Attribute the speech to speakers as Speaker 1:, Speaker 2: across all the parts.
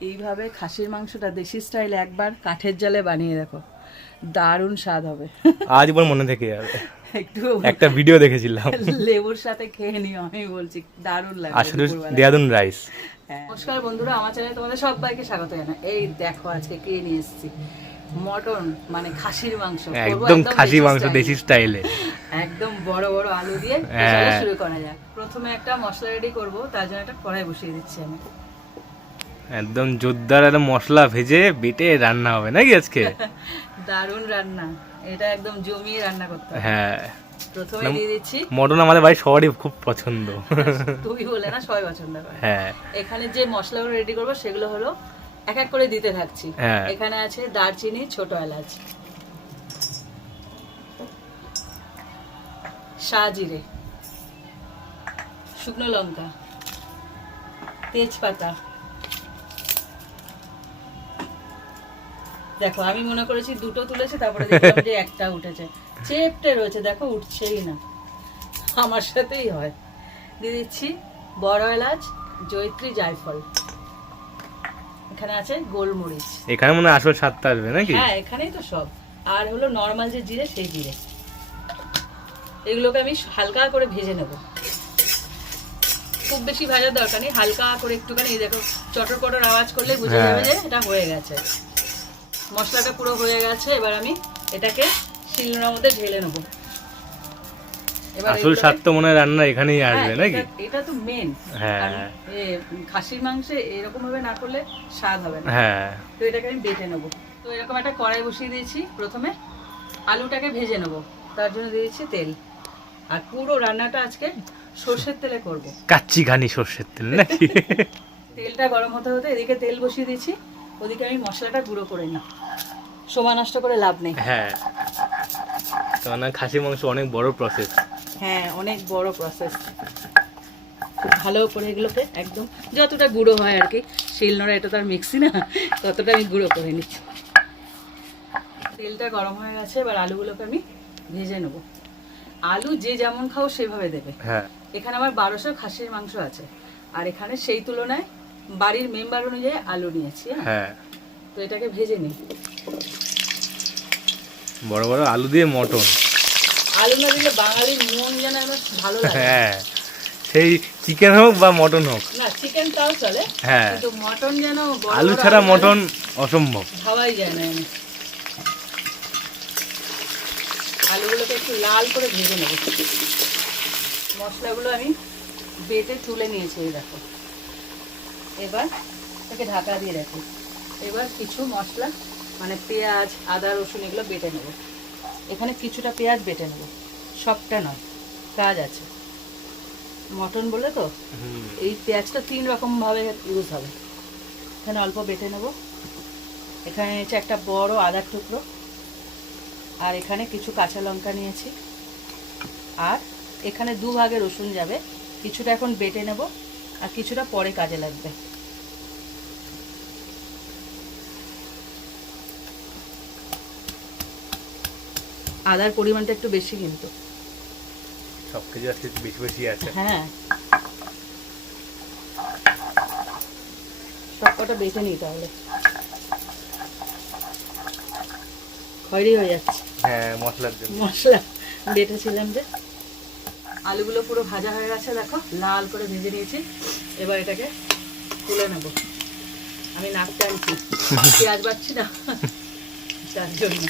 Speaker 1: এইভাবে খাসির মাংসটা দেশি স্টাইলে একবার কাঠের জালে বানিয়ে দেখো। দারুণ স্বাদ হবে।
Speaker 2: আজীবন মনে থেকে যাবে।
Speaker 1: একটু
Speaker 2: একটা ভিডিও দেখেছিলাম।
Speaker 1: লেবুর সাথে খেয়ে নিও আমি বলছি দারুণ লাগে
Speaker 2: আসলে দেয়াদুন রাইস।
Speaker 1: নমস্কার বন্ধুরা আমার চ্যানেলে তোমাদের সবাইকে স্বাগত জানাই। এই দেখো আজকে কে নিয়ে এসেছি। মটন মানে খাসির মাংস।
Speaker 2: একদম খাসি মাংস দেশি স্টাইলে।
Speaker 1: একদম বড় বড় আলু দিয়ে
Speaker 2: হ্যাঁ।
Speaker 1: শুরু করা যাক। প্রথমে একটা মশলা রেডি করব তার জন্য একটা কড়াই বসিয়ে দিচ্ছি আমি।
Speaker 2: একদম জোরদার একটা মশলা ভেজে বেটে রান্না হবে নাকি আজকে?
Speaker 1: দারুণ রান্না। এটা একদম জমিয়ে রান্না করতে হবে।
Speaker 2: হ্যাঁ।
Speaker 1: প্রথমে দিয়ে দিচ্ছি।
Speaker 2: মটন আমাদের বাড়ির সবারই খুব পছন্দ।
Speaker 1: তুই বলে না সবাই পছন্দ করে।
Speaker 2: হ্যাঁ।
Speaker 1: এখানে যে মশলাগুলো রেডি করব সেগুলো হলো এক এক করে দিতে থাকছি।
Speaker 2: হ্যাঁ।
Speaker 1: এখানে আছে দারচিনি ছোট এলাচ। শাহজিরে শুকনো লঙ্কা। তেজপাতা। দেখো আমি মনে করেছি দুটো তুলেছে তারপরে দেখলাম যে একটা উঠেছে। চেপটে রয়েছে দেখো উঠছেই না। আমার সাথেই হয়। দিয়ে দিচ্ছি বড় এলাচ জৈত্রী জায়ফল। এখানে আছে গোলমরিচ।
Speaker 2: এখানে মনে আসল স্বাদটা আসবে নাকি?
Speaker 1: হ্যাঁ এখানেই তো সব। আর হলো নর্মাল যে জিরে সেই জিরে। এগুলোকে আমি হালকা করে ভেজে নেব। খুব বেশি ভাজার দরকার নেই হালকা করে একটুখানি দেখো চটর পটর আওয়াজ করলে বুঝে
Speaker 2: হ্যাঁ।
Speaker 1: যাবে যে এটা হয়ে গেছে। মশলাটা পুরো হয়ে গেছে এবার আমি এটাকে শিলনোড়ার মধ্যে ঢেলে নেব। এবার
Speaker 2: আসল স্বাদ তো মনে রান্না এখানেই আসবে
Speaker 1: হ্যাঁ,
Speaker 2: নাকি?
Speaker 1: এটা- এটা তো মেন
Speaker 2: হ্যাঁ।
Speaker 1: খাসির মাংসে এরকম ভাবে না করলে স্বাদ হবে না।
Speaker 2: হ্যাঁ।
Speaker 1: তো এটাকে আমি বেটে নেব। তো এরকম একটা কড়াই বসিয়ে দিয়েছি প্রথমে। আলুটাকে ভেজে নেব। তার জন্য দিয়েছি তেল। আর পুরো রান্নাটা আজকে সর্ষের তেলে করব।
Speaker 2: কাচ্চি ঘানি সর্ষের তেল নাকি?
Speaker 1: তেলটা গরম হতে হতে এদিকে তেল বসিয়ে দিয়েছি। ওদিকে আমি মশলাটা গুঁড়ো করে নিই। সময় নষ্ট করে লাভ নেই।
Speaker 2: হ্যাঁ। কারণ খাসি মাংস অনেক বড় প্রসেস
Speaker 1: হ্যাঁ অনেক বড় প্রসেস খুব ভালো করে এগুলোকে একদম যতটা গুঁড়ো হয় আর কি শিলনোড়া এটা তো আর মিক্সি না ততটা আমি গুঁড়ো করে নিচ্ছি। তেলটা গরম হয়ে গেছে এবার আলুগুলোকে আমি ভেজে নেব। আলু যে যেমন খাও সেভাবে দেবে।
Speaker 2: হ্যাঁ।
Speaker 1: এখানে আমার বারোশো খাসির মাংস আছে আর এখানে সেই তুলনায় বাড়ির মেম্বার অনুযায়ী আলু নিয়েছি হ্যাঁ?
Speaker 2: হ্যাঁ।
Speaker 1: তো এটাকে ভেজে নিই।
Speaker 2: বড় বড় আলু দিয়ে মটন।
Speaker 1: আলু না দিলে বাঙালির মন যেন আমার ভালো লাগে
Speaker 2: হ্যাঁ সেই চিকেন হোক বা মটন হোক।
Speaker 1: না চিকেন তাও চলে
Speaker 2: হ্যাঁ।
Speaker 1: কিন্তু মটন যেন
Speaker 2: আলু ছাড়া মটন অসম্ভব।
Speaker 1: খাওয়াই যায় না আলুগুলোকে একটু লাল করে ভেজে নেব। মশলাগুলো আমি বেটে তুলে নিয়েছি দেখো। এবার এটাকে ঢাকা দিয়ে রাখি। এবার কিছু মশলা মানে পেঁয়াজ আদা রসুন এগুলো বেটে নেব। এখানে কিছুটা পেঁয়াজ বেটে নেব। সবটা নয় কাজ আছে। মটন বলে তো? এই পেঁয়াজটা তিন রকমভাবে ইউজ হবে। এখানে অল্প বেটে নেব। এখানে হচ্ছে একটা বড় আদার টুকরো। আর এখানে কিছু কাঁচা লঙ্কা নিয়েছি। আর এখানে দু ভাগে রসুন যাবে। কিছুটা এখন বেটে নেব। আর কিছুটা পরে কাজে লাগবে। আদার পরিমাণটা একটু বেশি কিন্তু।
Speaker 2: সব কিছু আজকে বেশি বেশি আছে।
Speaker 1: হ্যাঁ। সব কটা বেটে নিই তাহলে। খয়রি হয়ে যাচ্ছে।
Speaker 2: হ্যাঁ মশলার জন্য।
Speaker 1: মশলা বেটেছিলাম যে। আলুগুলো পুরো ভাজা হয়ে গেছে দেখো। লাল করে ভেজে নিয়েছি। এবার এটাকে তুলে নেব। আমি নাক টানছি পেঁয়াজ বাচ্ছি না। তার জন্য।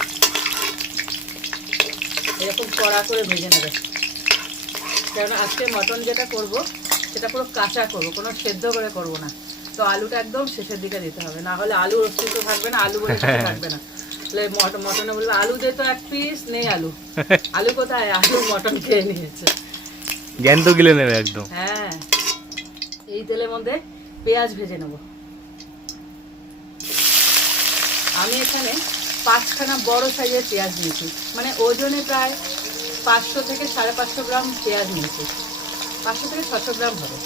Speaker 1: এরকম কড়া করে ভেজে নেবে। কারণ আজকে মটন যেটা করব সেটা পুরো কাঁচা করব কোনো সেদ্ধ করে করব না। তো আলুটা একদম শেষের দিকে দিতে হবে না হলে আলু অস্তিত্ব থাকবে না আলু বলে থাকবে না। মটনে বলবে আলু দে তো এক পিস নেই আলু। আলু কোথায়? আলু মটন খেয়ে নিয়েছে।
Speaker 2: জ্ঞান তো গিলে নেবে একদম।
Speaker 1: হ্যাঁ। এই তেলের মধ্যে পেঁয়াজ ভেজে নেব। আমি এখানে পাঁচখানা বড় সাইজের পেঁয়াজ নিয়েছি। মানে ওজনে প্রায় পাঁচশো থেকে সাড়ে পাঁচশো গ্রাম পেঁয়াজ নিয়েছি। পাঁচশো থেকে ছশো গ্রাম হবে।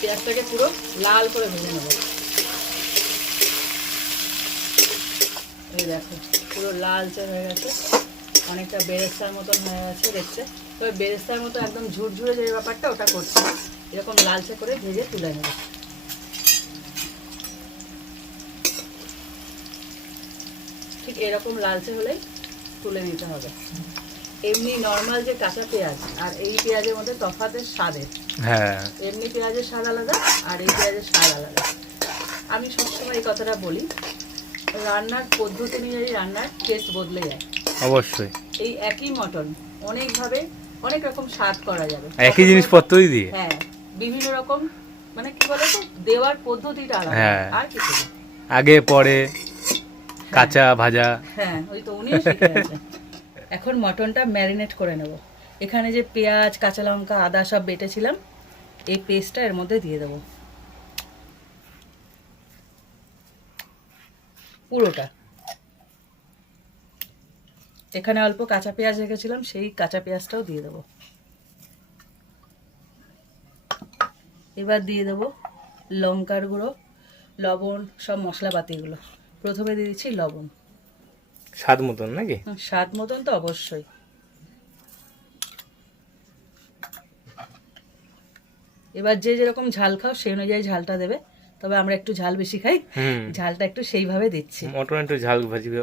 Speaker 1: পেঁয়াজটাকে পুরো লাল করে ভেজে নেব। এই দেখো, পুরো লালচে হয়ে গেছে। অনেকটা বেরেস্তার মতন হয়ে গেছে দেখছে তবে বেরেস্তার মতো একদম ঝুরঝুরে যে ব্যাপারটা, ওটা করছি। এরকম লালচে করে ভেজে তুলে নেব। ঠিক এরকম লালচে হলেই তুলে নিতে হবে। এমনি নর্মাল যে কাঁচা পেঁয়াজ আর এই পেঁয়াজের মধ্যে তফাতের স্বাদের
Speaker 2: হ্যাঁ।
Speaker 1: এমনি পেঁয়াজের স্বাদ আলাদা আর এই পেঁয়াজের স্বাদ আলাদা। আমি সবসময় এই কথাটা বলি রান্নার পদ্ধতি অনুযায়ী রান্নার টেস্ট বদলে যায়।
Speaker 2: অবশ্যই।
Speaker 1: এই একই মটন অনেকভাবে অনেক রকম স্বাদ করা যাবে।
Speaker 2: একই জিনিসপত্রই দিয়ে।
Speaker 1: হ্যাঁ। বিভিন্ন রকম মানে কি বলে তো দেওয়ার পদ্ধতিটা আলাদা।
Speaker 2: হ্যাঁ।
Speaker 1: আর কিছু না।
Speaker 2: আগে পরে কাঁচা ভাজা।
Speaker 1: হ্যাঁ ওই তো গেছে। এখন মটনটা ম্যারিনেট করে নেব। এখানে যে পেঁয়াজ কাঁচা লঙ্কা আদা সব বেটেছিলাম এই পেস্টটা এর মধ্যে দিয়ে দেবো। পুরোটা। এখানে অল্প কাঁচা পেঁয়াজ রেখেছিলাম সেই কাঁচা পেঁয়াজটাও দিয়ে দেবো। এবার দিয়ে দেবো লঙ্কার গুঁড়ো লবণ সব মশলাপাতিগুলো প্রথমে দিয়ে দিচ্ছি লবণ।
Speaker 2: স্বাদ মতন নাকি?
Speaker 1: স্বাদ মতন তো অবশ্যই। এবার যে যেরকম ঝাল খাও সেই অনুযায়ী ঝালটা দেবে। তবে আমরা একটু ঝাল বেশি খাই।
Speaker 2: হুম।
Speaker 1: ঝালটা একটু সেইভাবে দিচ্ছি।
Speaker 2: মটন একটু ঝাল ভাজিবে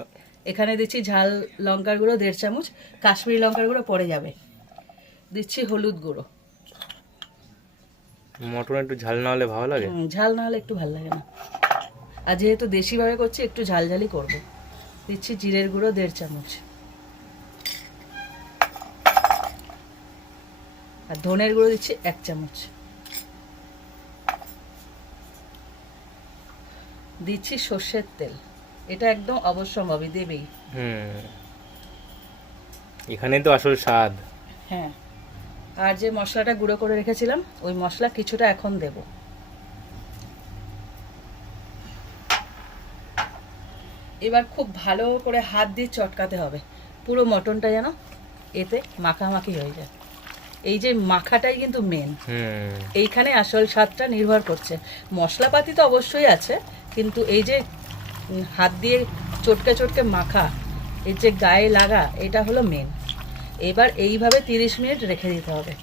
Speaker 1: এখানে দিচ্ছি ঝাল লঙ্কার গুঁড়ো দেড় চামচ। কাশ্মীরি লঙ্কার গুঁড়ো পড়ে যাবে। দিচ্ছি হলুদ গুঁড়ো।
Speaker 2: মটন একটু ঝাল না হলে ভালো লাগে?
Speaker 1: ঝাল না হলে একটু ভালো লাগে না। আর যেহেতু দেশিভাবে করছি একটু ঝাল ঝালই করব। দিচ্ছি জিরের গুঁড়ো দেড় চামচ। আর ধনের গুঁড়ো দিচ্ছি এক চামচ। দিচ্ছি সর্ষের তেল। এটা একদম অবশ্যম্ভাবী দেবেই।
Speaker 2: হুম। এখানেই তো আসল স্বাদ।
Speaker 1: হ্যাঁ। আর যে মশলাটা গুঁড়ো করে রেখেছিলাম ওই মশলা কিছুটা এখন দেব। এবার খুব ভালো করে হাত দিয়ে চটকাতে হবে। পুরো মটনটা যেন এতে মাখামাখি হয়ে যায়। এই যে মাখাটাই কিন্তু মেন
Speaker 2: হুম।
Speaker 1: এইখানে আসল স্বাদটা নির্ভর করছে। মশলাপাতি তো অবশ্যই আছে কিন্তু এই যে হাত দিয়ে চটকে চটকে মাখা এর যে গায়ে লাগা এটা হলো মেন এবার এইভাবে তিরিশ মিনিট রেখে দিতে হবে।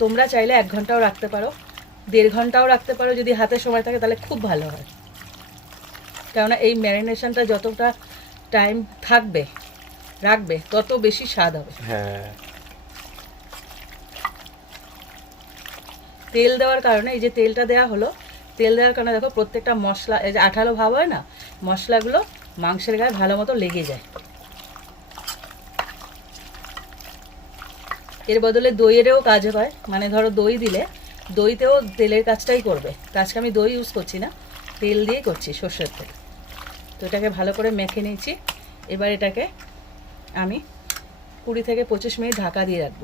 Speaker 1: তোমরা চাইলে এক ঘন্টাও রাখতে পারো। দেড় ঘন্টাও রাখতে পারো যদি হাতে সময় থাকে তাহলে খুব ভালো হয়। কেননা এই ম্যারিনেশনটা যতটা টাইম থাকবে রাখবে তত বেশি স্বাদ হবে।
Speaker 2: হ্যাঁ।
Speaker 1: তেল দেওয়ার কারণে এই যে তেলটা দেওয়া হলো তেল দেওয়ার কারণে দেখো প্রত্যেকটা মশলা এই যে আঠালো ভাব হয় না মশলাগুলো মাংসের গায়ে ভালো মতো লেগে যায়। এর বদলে দইয়েরও কাজ হয়। মানে ধরো দই দিলে দইতেও তেলের কাজটাই করবে। আজকে আমি দই ইউজ করছি না তেল দিয়ে করছি সর্ষের তেল। তো এটাকে ভালো করে মেখে নিয়েছি। এবার এটাকে আমি কুড়ি থেকে পঁচিশ মিনিট ঢাকা দিয়ে রাখব।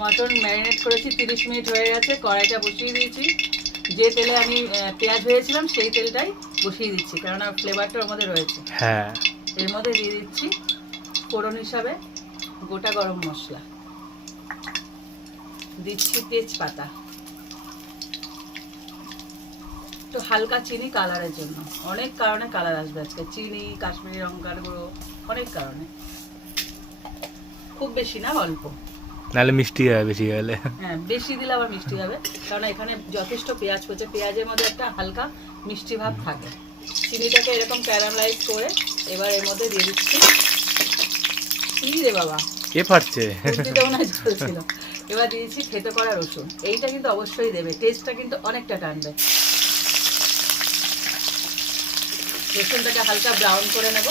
Speaker 1: মটন ম্যারিনেট করেছি তিরিশ মিনিট হয়ে গেছে কড়াইটা বসিয়ে দিয়েছি। যে তেলে আমি পেঁয়াজ ভেজেছিলাম সেই তেলটাই বসিয়ে দিচ্ছি কেননা ফ্লেভারটা ওর মধ্যে রয়েছে।
Speaker 2: হ্যাঁ।
Speaker 1: এর মধ্যে দিয়ে দিচ্ছি ফোড়ন হিসাবে গোটা গরম মশলা। দিচ্ছি তেজপাতা। একটু হালকা চিনি কালারের জন্য। অনেক কারণে কালার আসবে আজকে। চিনি কাশ্মীরি লঙ্কার গুঁড়ো অনেক কারণে। খুব বেশি না অল্প।
Speaker 2: নাহলে মিষ্টি হয় বেশি হলে।
Speaker 1: হ্যাঁ বেশি দিলে আবার মিষ্টি হবে। কারণ এখানে যথেষ্ট পেঁয়াজ পড়ছে। পেঁয়াজের মধ্যে একটা হালকা মিষ্টি ভাব থাকে। চিনিটাকে এরকম ক্যারামলাইজ করে এবার এর মধ্যে দিয়ে দিচ্ছি রে বাবা?
Speaker 2: কে পারছে
Speaker 1: এবার দিয়েছি খেতে করা রসুন। এইটা কিন্তু অবশ্যই দেবে। টেস্টটা কিন্তু অনেকটা টানবে। রসুনটাকে হালকা ব্রাউন করে নেব।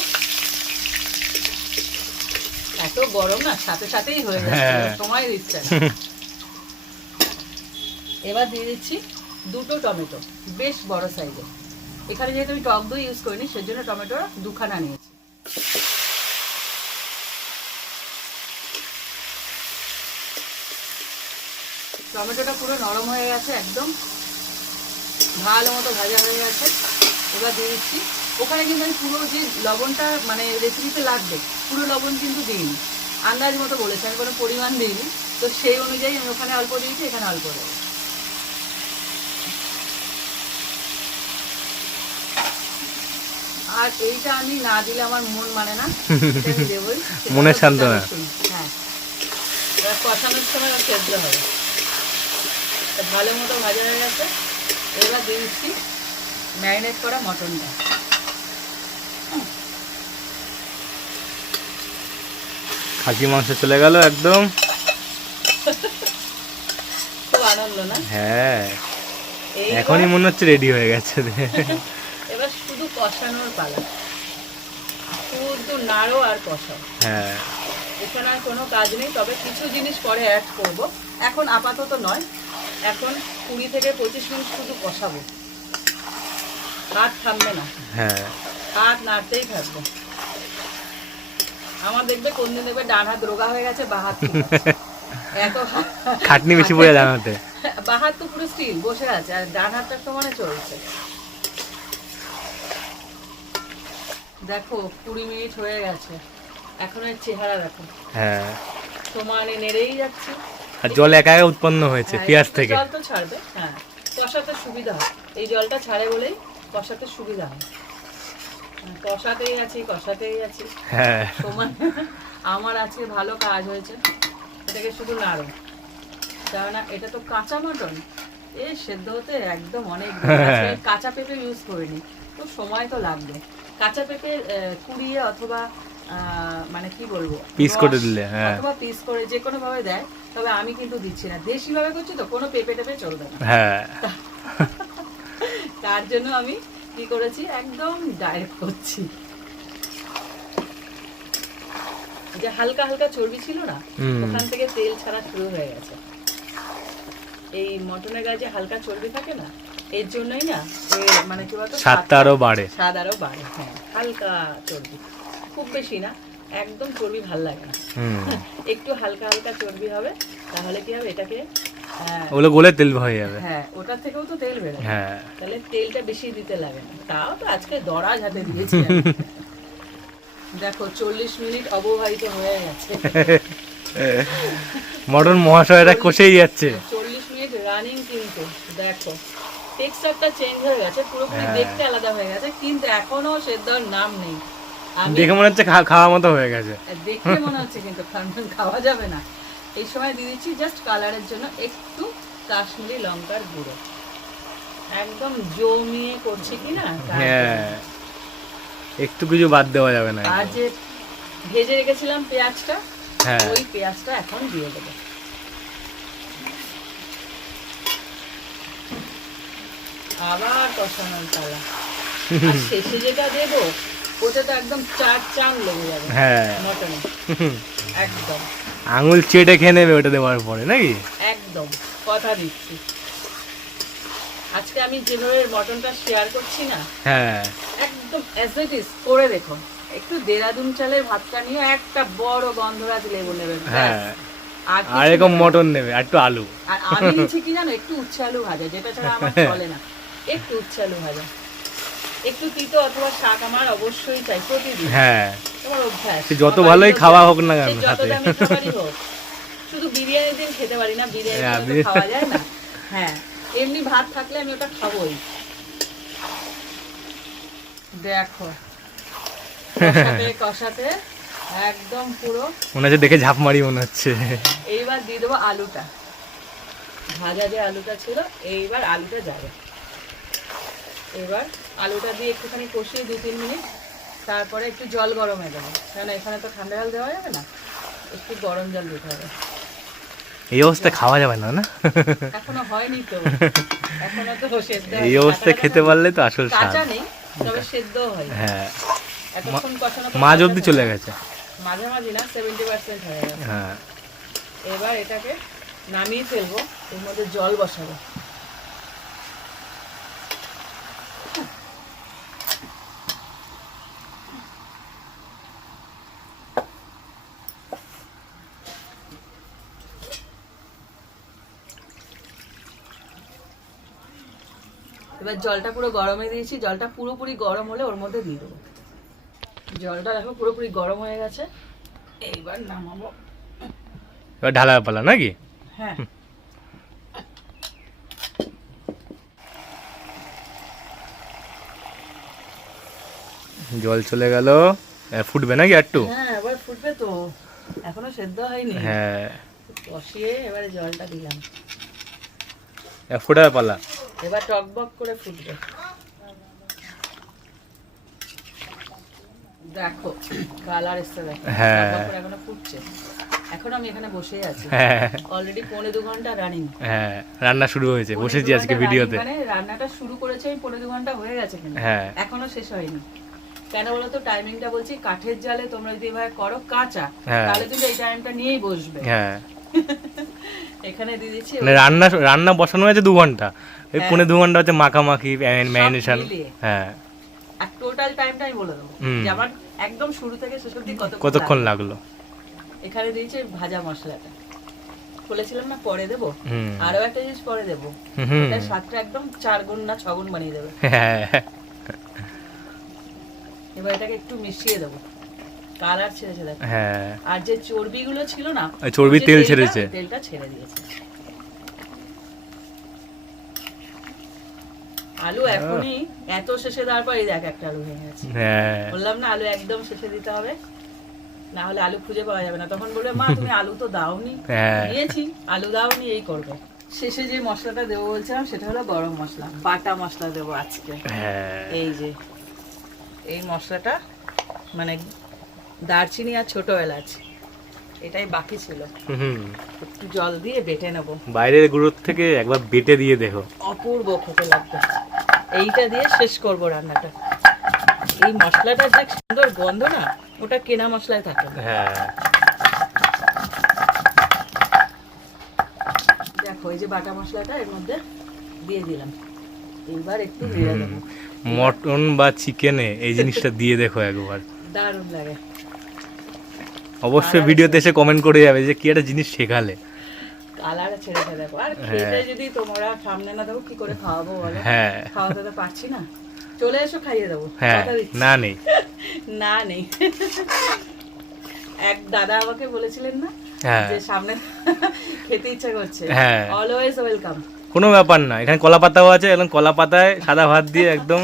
Speaker 1: এত গরম না সাথে সাথেই হয়ে যাচ্ছে।
Speaker 2: হ্যাঁ।
Speaker 1: সময় দিচ্ছে না। এবার দিয়ে দিচ্ছি দুটো টমেটো। বেশ বড় সাইজের এখানে যেহেতু আমি টক দই ইউজ করিনি সেজন্য টমেটো দুখানা নিয়েছি। টমেটোটা পুরো নরম হয়ে গেছে একদম। ভালো মতো ভাজা হয়ে গেছে। এবার দিয়ে দিচ্ছি। ওখানে কিন্তু আমি পুরো যে লবণটা মানে রেসিপিতে লাগবে পুরো লবণ কিন্তু দিইনি। আন্দাজ মতো বলেছি আমি কোনো পরিমাণ দিইনি। তো সেই অনুযায়ী আমি ওখানে অল্প দিয়েছি এখানে অল্প দেবো। আর এইটা আমি না দিলে আমার মন মানে না সেটা
Speaker 2: মনের
Speaker 1: হচ্ছে হ্যাঁ। কষানোর সময় সেদ্ধ হবে তা ভালো মতো ভাজা হয়ে গেছে। এবার দিয়ে দিচ্ছি ম্যারিনেট করা মটনটা।
Speaker 2: খাসি মাংস চলে গেল একদম।
Speaker 1: খুব আনন্দ না?
Speaker 2: হ্যাঁ। এখনই মনে হচ্ছে রেডি হয়ে গেছে।
Speaker 1: এবার শুধু কষানোর পালা। শুধু নাড়ো আর কষাও।
Speaker 2: হ্যাঁ।
Speaker 1: এখানে আর কোনো কাজ নেই তবে কিছু জিনিস পরে অ্যাড করব। এখন আপাতত নয় এখন কুড়ি থেকে পঁচিশ মিনিট শুধু কষাবো। হাত থামবে না।
Speaker 2: হ্যাঁ।
Speaker 1: হাত নাড়তেই থাকব। আমার দেখবে কোন দিন দেখবে ডান হাত রোগা হয়ে গেছে বা হাত এত
Speaker 2: খাটনি বেশি পড়ে জানাতে
Speaker 1: বা হাত তো পুরো স্টিল বসে আছে আর ডান হাতটা তো মানে চলছে। দেখো কুড়ি মিনিট হয়ে গেছে। এখন এর চেহারা দেখো।
Speaker 2: হ্যাঁ।
Speaker 1: সমানে নেড়েই যাচ্ছে।
Speaker 2: আর জল একা একা উৎপন্ন হয়েছে
Speaker 1: হ্যাঁ,
Speaker 2: পেঁয়াজ থেকে।
Speaker 1: জল তো ছাড়বে হ্যাঁ। কষাতে সুবিধা হয়। এই জলটা ছাড়ে বলেই কষাতে সুবিধা হয়। হ্যাঁ, কষাতেই আছি কষাতেই আছি।
Speaker 2: হ্যাঁ।
Speaker 1: আমার আজকে ভালো কাজ হয়েছে। এটাকে শুধু নাড়ো। কেননা এটা তো কাঁচা মটন। এ সেদ্ধ হতে একদম অনেক দেরি। কাঁচা পেঁপে ইউজ করিনি। তো সময় তো লাগবে। কাঁচা পেঁপে কুড়িয়ে অথবা মানে কি বলব?
Speaker 2: Piece করে দিলে, হ্যাঁ।
Speaker 1: অথবা পিস করে যে কোনো ভাবে দেয় তবে আমি কিন্তু দিচ্ছি না। দেশি ভাবে করছি তো কোনো পেঁপে টেপে চলবে না।
Speaker 2: হ্যাঁ।
Speaker 1: তার জন্য আমি কি করেছি? একদম ডাইরেক্ট করছি। যে হালকা হালকা চর্বি ছিল না ওখান থেকে তেল ছাড়া শুরু হয়ে গেছে। এই মটনের গায়ে যে হালকা চর্বি থাকে না এর জন্যই না মানে কি বলতো?
Speaker 2: স্বাদটা আরও বাড়ে।
Speaker 1: স্বাদ আরও বাড়ে হ্যাঁ হালকা চর্বি। খুব বেশি না একদম চর্বি ভালো লাগে না। একটু হালকা হালকা চর্বি হবে তাহলে কি হবে এটাকে
Speaker 2: ওগুলো গোলে তেল হয়ে যাবে।
Speaker 1: হ্যাঁ ওটার থেকেও তো তেল বেরোয়।
Speaker 2: হ্যাঁ।
Speaker 1: তাহলে তেলটা বেশি দিতে লাগে না। তাও তো আজকে দরাজ হাতে দিয়েছি দেখো চল্লিশ মিনিট অববাহিত হয়ে গেছে।
Speaker 2: মটন মহাশয়রা কষেই যাচ্ছে।
Speaker 1: চল্লিশ মিনিট রানিং কিন্তু দেখো। টেক্সচারটা চেঞ্জ হয়ে গেছে পুরোপুরি
Speaker 2: হ্যাঁ।
Speaker 1: দেখতে আলাদা হয়ে গেছে কিন্তু এখনও সেদ্ধর নাম নেই।
Speaker 2: দেখে মনে হচ্ছে খা- খাওয়ার মতো হয়ে গেছে।
Speaker 1: দেখতে মনে হচ্ছে কিন্তু খান- খাওয়া যাবে না। এই সময় দিয়ে দিচ্ছি জাস্ট কালারের জন্য একটু কাশ্মীরি লঙ্কার গুঁড়ো। একদম জমিয়ে করছি কি না?
Speaker 2: হ্যাঁ। একটু কিছু বাদ দেওয়া যাবে না
Speaker 1: আর যে ভেজে রেখেছিলাম পেঁয়াজটা
Speaker 2: হ্যাঁ।
Speaker 1: ওই পেঁয়াজটা এখন দিয়ে দেবো। আবার কষানোর পালা। আর শেষে যেটা দেবো ওটা তো একদম চার চান লেগে যাবে।
Speaker 2: হ্যাঁ।
Speaker 1: মটনে একদম।
Speaker 2: আঙুল চেটে খেয়ে নেবে ওটা দেওয়ার পরে নাকি?
Speaker 1: একদম। কথা দিচ্ছি। আজকে আমি যেভাবে মটনটা শেয়ার করছি না
Speaker 2: হ্যাঁ।
Speaker 1: একদম অ্যাজ ইট ইজ করে দেখো। একটু দেরাদুন চালের ভাতটা নিয়ে একটা বড় গন্ধরাজ লেবু নেবে
Speaker 2: হ্যাঁ।
Speaker 1: আর
Speaker 2: আর এরকম মটন নেবে আর একটু আলু।
Speaker 1: আর আমি নিচ্ছি কি জানো একটু উচ্ছে আলু ভাজা যেটা ছাড়া আমার চলে না। একটু উচ্ছে আলু ভাজা। একটু তিতো অথবা শাক আমার অবশ্যই চাই প্রতিদিন।
Speaker 2: হ্যাঁ।
Speaker 1: তোমার অভ্যাস।
Speaker 2: যত ভালোই খাওয়া হোক না কেন
Speaker 1: সে যত
Speaker 2: হাতে।
Speaker 1: দামি খাবারই হোক শুধু বিরিয়ানির দিন খেতে পারি না বিরিয়ানি
Speaker 2: হ্যাঁ,
Speaker 1: খাওয়া যায় না। হ্যাঁ এমনি ভাত থাকলে আমি ওটা খাবোই। দেখো কষাতে কষাতে একদম পুরো
Speaker 2: মনে হচ্ছে দেখে ঝাঁপ মারি মনে হচ্ছে।
Speaker 1: এইবার দিয়ে দেবো আলুটা। ভাজা যে আলুটা ছিল এইবার আলুটা যাবে। এবার আলুটা দিয়ে একটুখানি কষিয়ে দু তিন মিনিট তারপরে একটু জল গরমে দেবো কেন এখানে তো ঠান্ডা জল দেওয়া যাবে না একটু গরম জল দিতে হবে।
Speaker 2: এই অবস্থায় খাওয়া যাবে না না?
Speaker 1: এখনও হয়নি তো। এখনও তো সেদ্ধ
Speaker 2: এই
Speaker 1: হয়নি।
Speaker 2: অবস্থায় খেতে পারলে তো আসল স্বাদ।
Speaker 1: কাঁচা নেই তবে সেদ্ধ হয়।
Speaker 2: হ্যাঁ।
Speaker 1: এতক্ষণ কষানো
Speaker 2: মাঝ অব্দি চলে গেছে।
Speaker 1: মাঝামাঝি না সেভেন্টি পার্সেন্ট হয়ে গেছে।
Speaker 2: হ্যাঁ।
Speaker 1: এবার এটাকে নামিয়ে ফেলব এর মধ্যে জল বসাবো। এবার জলটা পুরো গরমে দিয়েছি জলটা পুরোপুরি গরম হলে ওর মধ্যে দিয়ে দেবো। জলটা দেখো পুরোপুরি গরম হয়ে গেছে এইবার নামাবো।
Speaker 2: এবার ঢালার পালা নাকি?
Speaker 1: হ্যাঁ।
Speaker 2: জল চলে গেল ফুটবে নাকি একটু?
Speaker 1: হ্যাঁ এবার ফুটবে তো এখনও সেদ্ধ হয়নি।
Speaker 2: হ্যাঁ।
Speaker 1: কষিয়ে এবারে জলটা দিলাম।
Speaker 2: এ, ফোটার পালা।
Speaker 1: এবার টকবক করে ফুটবে। দেখো কালার এসছে দেখো।
Speaker 2: হ্যাঁ।
Speaker 1: এখনও ফুটছে। এখন আমি এখানে বসে আছি।
Speaker 2: হ্যাঁ।
Speaker 1: অলরেডি পৌনে দু ঘণ্টা রানিং
Speaker 2: হ্যাঁ রান্না শুরু হয়েছে বসেছি আজকে ভিডিওতে
Speaker 1: মানে রান্নাটা শুরু করেছে আমি দু ঘণ্টা হয়ে গেছে কিন্তু।
Speaker 2: হ্যাঁ।
Speaker 1: এখনও শেষ হয়নি। কেন বলতো? টাইমিংটা বলছি কাঠের জালে তোমরা যদি এভাবে করো কাঁচা
Speaker 2: হ্যাঁ।
Speaker 1: তাহলে কিন্তু এই টাইমটা নিয়েই বসবে।
Speaker 2: হ্যাঁ। মানে রান্না রান্না বসানো হয়েছে দু ঘণ্টা। ওই
Speaker 1: হ্যাঁ।
Speaker 2: পনেরো দু ঘণ্টা হচ্ছে মাখামাখি ম্যারিনেশন। হ্যাঁ।
Speaker 1: আর টোটাল টাইমটা আমি বলে দেবো। যে আমার একদম শুরু থেকে শেষ অবধি
Speaker 2: কতক্ষণ লাগল।
Speaker 1: এখানে দিয়েছে ভাজা মশলাটা। বলেছিলাম না পরে দেবো? আরও একটা জিনিস পরে দেবো। এটা স্বাদটা একদম চার গুণ না ছ গুণ বানিয়ে দেবে।
Speaker 2: হ্যাঁ।
Speaker 1: এবার এটাকে একটু মিশিয়ে দেবো। কালার ছেড়েছে দেখো।
Speaker 2: হ্যাঁ।
Speaker 1: আর যে চর্বিগুলো ছিল না যে
Speaker 2: তেল ছেড়েছে।
Speaker 1: তেলটা ছেড়ে দিয়েছে। আলু এখনই এত শেষে দেওয়ার পর এই দেখ একটা আলু ভেঙে গেছে।
Speaker 2: হ্যাঁ।
Speaker 1: বললাম না আলু একদম শেষে দিতে হবে। না হলে আলু খুঁজে পাওয়া যাবে না। তখন বলবে মা তুমি আলু তো দাওনি।
Speaker 2: হ্যাঁ।
Speaker 1: দিয়েছি আলু দাওনি এই করবে। শেষে যে মশলাটা দেবো বলছিলাম সেটা হলো গরম মশলা। বাটা মশলা দেবো আজকে।
Speaker 2: হ্যাঁ।
Speaker 1: এই যে এই মশলাটা মানে দারচিনি আর ছোট এলাচ। এটাই বাকি ছিল।
Speaker 2: হুম।
Speaker 1: একটু জল দিয়ে বেটে নেব।
Speaker 2: বাইরের গুঁড়োর থেকে একবার বেটে দিয়ে দেখো
Speaker 1: অপূর্ব খেতে লাগবে। এইটা দিয়ে শেষ করব রান্নাটা। এই মশলাটার যে সুন্দর গন্ধ না ওটা কেনা মশলায় থাকে
Speaker 2: হ্যাঁ।
Speaker 1: দেখো এই যে বাটা মশলাটা এর মধ্যে দিয়ে দিলাম। এবার একটু নেড়ে দেবো।
Speaker 2: মটন বা চিকেনে এই জিনিসটা দিয়ে দেখো একবার।
Speaker 1: দারুণ লাগে।
Speaker 2: অবশ্যই ভিডিওতে এসে কমেন্ট করে যাবে যে কি একটা জিনিস শেখালে।
Speaker 1: কালার ছেড়েছে দেখো আর খেতে যদি তোমরা সামনে না কি করে খাওয়াবো বলো?
Speaker 2: হ্যাঁ।
Speaker 1: খাওয়াতে তো পারছি না। চলে এসো খাইয়ে দেবো।
Speaker 2: হ্যাঁ না নেই।
Speaker 1: না নেই। এক দাদা আমাকে বলেছিলেন না
Speaker 2: হ্যাঁ।
Speaker 1: যে সামনে খেতে ইচ্ছা করছে।
Speaker 2: হ্যাঁ।
Speaker 1: অলওয়েজ ওয়েলকাম
Speaker 2: কোনো ব্যাপার না। এখানে কলা পাতাও আছে এবং কলা পাতায় সাদা ভাত দিয়ে একদম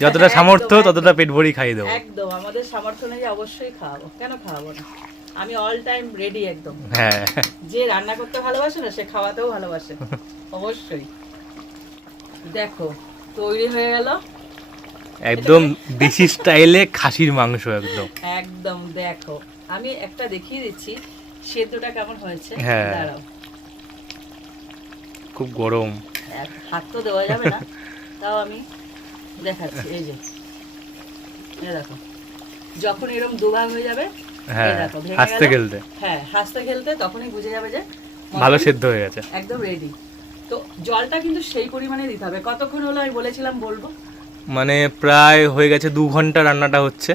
Speaker 2: যতটা সামর্থ্য ততটা পেট ভরি খাইয়ে দেবো।
Speaker 1: একদম আমাদের সামর্থ্য নেই অবশ্যই খাওয়াবো। কেন খাওয়াবো না? আমি অল টাইম রেডি একদম।
Speaker 2: হ্যাঁ।
Speaker 1: যে রান্না করতে ভালোবাসে না সে খাওয়াতেও ভালোবাসে। অবশ্যই। দেখো তৈরি হয়ে গেল।
Speaker 2: একদম দেশি স্টাইলে খাসির মাংস একদম।
Speaker 1: একদম দেখো। আমি একটা দেখিয়ে দিচ্ছি। সেদ্ধটা কেমন হয়েছে?
Speaker 2: হ্যাঁ।
Speaker 1: দাঁড়াও।
Speaker 2: খুব গরম।
Speaker 1: হাত তো দেওয়া যাবে না। তাও আমি দেখাচ্ছি এই যে। এই দেখো। যখন এরকম দুভাগ হয়ে যাবে
Speaker 2: হ্যাঁ হাসতে খেলতে।
Speaker 1: হ্যাঁ হাসতে খেলতে তখনই বুঝে যাবে যে
Speaker 2: ভালো সেদ্ধ হয়ে গেছে।
Speaker 1: একদম রেডি তো জলটা কিন্তু সেই পরিমাণে দিতে হবে। কতক্ষণ হলো আমি বলেছিলাম বলব?
Speaker 2: মানে প্রায় হয়ে গেছে দু ঘণ্টা রান্নাটা হচ্ছে।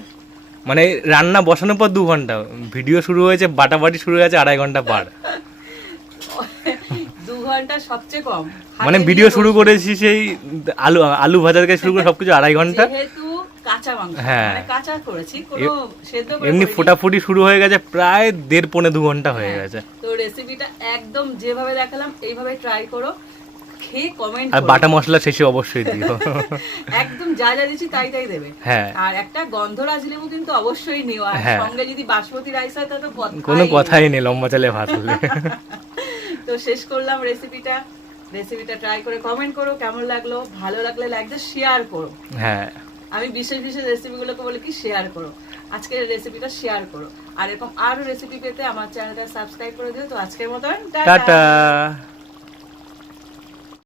Speaker 2: মানে রান্না বসানোর পর দু ঘণ্টা। ভিডিও শুরু হয়েছে বাটাবাটি শুরু হয়েছে আড়াই ঘণ্টা পার।
Speaker 1: ঘণ্টা সবচেয়ে কম।
Speaker 2: মানে ভিডিও শুরু করেছি সেই আলু আলু ভাজা থেকে শুরু করে সবকিছু আড়াই ঘণ্টা।
Speaker 1: যেহেতু কাঁচা মাংস
Speaker 2: হ্যাঁ।
Speaker 1: মানে কাঁচা করেছি কোনো সেদ্ধ করে
Speaker 2: এমনি ফোটাফুটি শুরু হয়ে গেছে প্রায় দেড় পৌনে দু ঘণ্টা হয়ে গেছে।
Speaker 1: তো রেসিপিটা একদম যেভাবে দেখালাম এইভাবে ট্রাই করো। খেয়ে কমেন্ট
Speaker 2: আর বাটা মশলা শেষে অবশ্যই দিও।
Speaker 1: একদম যা যা দিচ্ছি তাই তাই দেবে।
Speaker 2: হ্যাঁ।
Speaker 1: আর একটা গন্ধরাজ লেবু কিন্তু অবশ্যই নিও। আর
Speaker 2: হ্যাঁ।
Speaker 1: সঙ্গে যদি বাসমতি রাইস হয় তাহলে
Speaker 2: কোনো কথাই নেই লম্বা চালে ভাত হলে।
Speaker 1: তো শেষ করলাম রেসিপিটা রেসিপিটা ট্রাই করে কমেন্ট করো কেমন লাগল? ভালো লাগলে লাইক দিয়ে শেয়ার করো।
Speaker 2: হ্যাঁ।
Speaker 1: আমি বিশেষ বিশেষ রেসিপিগুলোকে বলে কি শেয়ার করো। আজকের রেসিপিটা শেয়ার করো। আর এরকম আরও রেসিপি পেতে আমার চ্যানেলটা সাবস্ক্রাইব করে দিও। তো আজকের মতন টাটা!
Speaker 2: টাটা!